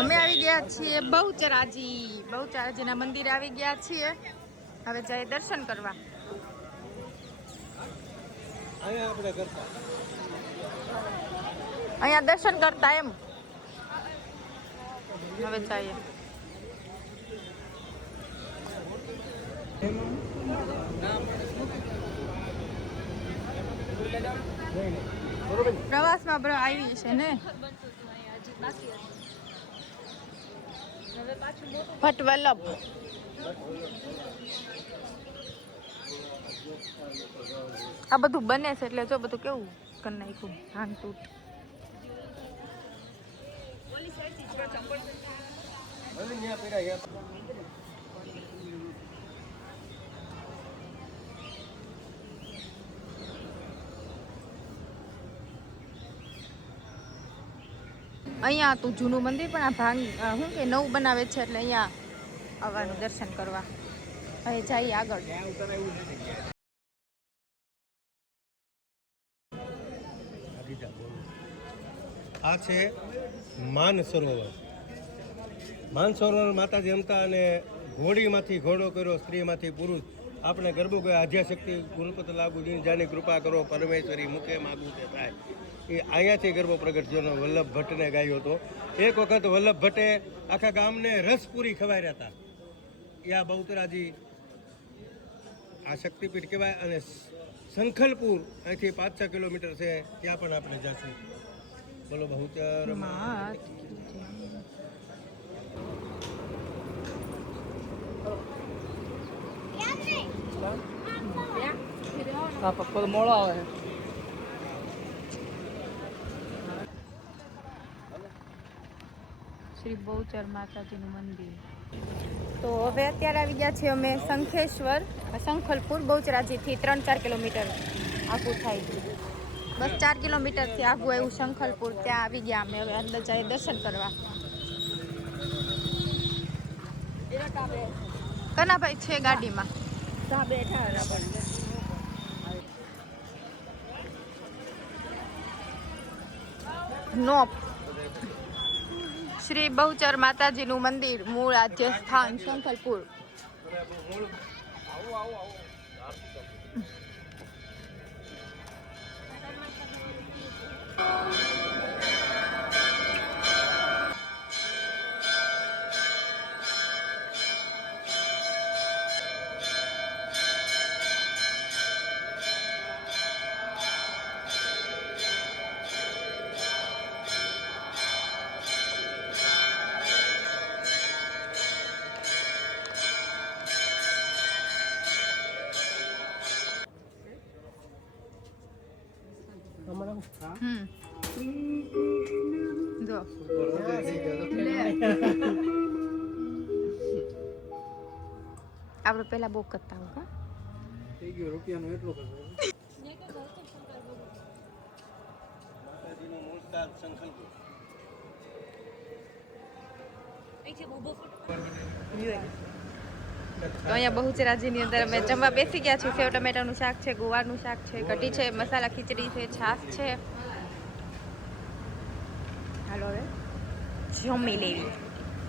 અમે આવી ગયા છીએ બહુચરાજીના મંદિરે આવી ગયા છીએ. હવે જઈએ દર્શન કરવા. અહીંયા દર્શન કરતા એમ. હવે જઈએ. પ્રવાસમાં બરો આવી છે ને ભટ્ટવલ્લભ. આ બધું બને છે એટલે જો બધું કેવું કરી નાખ્યું ભાંગ તૂટ. અહીંયા તું જૂનું મંદિર પણ આ ભાંગ શું કે નવું બનાવે છે એટલે અહીંયા આવવાનું દર્શન કરવા. હવે જઈએ આગળ. આ છે માન સરોવર. માન સરોવર માતાજી અમતા અને ઘોડીમાંથી ઘોડો કર્યો, સ્ત્રીમાંથી પુરુષ. આપણે ગરબો ગયો આદ્યાશક્તિ ગુરુપત લાગુ દિન જાની કૃપા કરો પરમેશ્વરી મુખે માગું તે થાય. એ અહીંયાથી ગરબો પ્રગટ થયો. વલ્લભ ભટ્ટને ગાયો હતો. એક વખત વલ્લભ ભટ્ટે આખા ગામને રસપુરી ખવાડ્યા હતા. એ આ બહુચરાજી આ શક્તિપીઠ કહેવાય. અને સંખલપુર અહીંથી 5-6 કિલોમીટર છે, ત્યાં પણ આપણે જશું. બોલો બહુચર પપ્પા મોડો આવે. શ્રી બહુચર માતાજીનું મંદિર. તો હવે અત્યારે આવી ગયા છીએ અમે શંખેશ્વર. સંખલપુર બહુચરાજીથી 3-4 કિલોમીટર આખું થાય. બસ 4 કિલોમીટરથી આખું આવ્યું શંખલપુર. ત્યાં આવી ગયા અમે. હવે અંદર જઈએ દર્શન કરવા. કનાભાઈ છે ગાડીમાં. નોપ શ્રી બહુચર માતાજીનું મંદિર, મૂળ આદ્ય સ્થાન શંખલપુર. જો આપણે પેલા બુક કરતા હોય. હા થઈ ગયો રૂપિયાનો એટલો કરવો. માતાજીનું મૂળ સ્થાન સંખલપુર. તો અહીંયા બહુચરાજીની અંદર અમે જમવા બેસી ગયા છીએ. સેવ ટમેટાનું શાક છે, ગુવારનું શાક છે, કઢી છે, મસાલા ખીચડી છે, છાશ છે. હાલો હવે જમી લેવી.